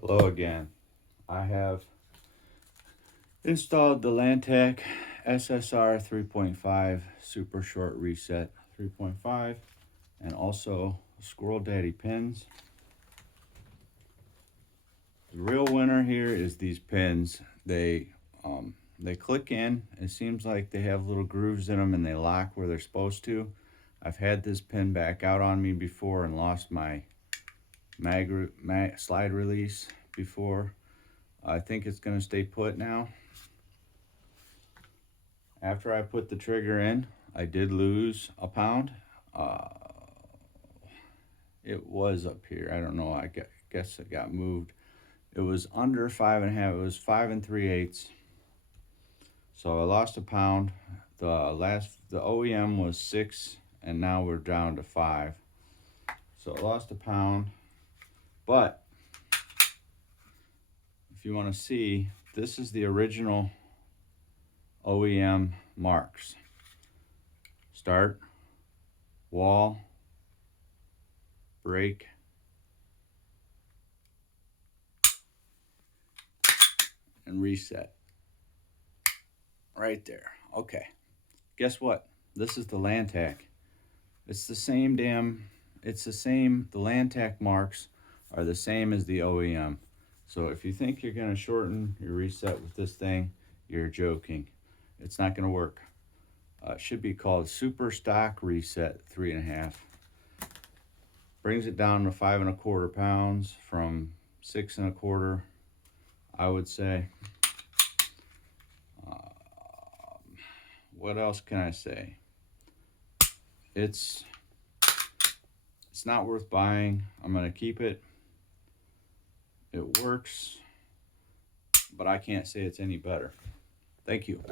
Hello again. I have installed the Lantac SSR-3.5 super short reset 3.5 and also Squirrel Daddy pins. The real winner here is these pins. They click in. It seems like they have little grooves in them and they lock where they're supposed to. I've had this pin back out on me before and lost my slide release before. I think it's going to stay put now. After I put the trigger in, I did lose a pound. It was up here. I don't know. I guess it got moved. It was under 5.5. It was 5 3/8. So I lost a pound. The OEM was 6, and now we're down to 5. So I lost a pound. But if you want to see, this is the original OEM marks. Start, wall, break, and reset. Right there. Okay. Guess what? This is the Lantac. It's the same the Lantac marks are the same as the OEM. So if you think you're going to shorten your reset with this thing, you're joking. It's not going to work. It should be called Super Stock Reset 3.5. Brings it down to 5.25 pounds from 6.25, I would say. What else can I say? It's not worth buying. I'm going to keep it. It works, but I can't say it's any better. Thank you.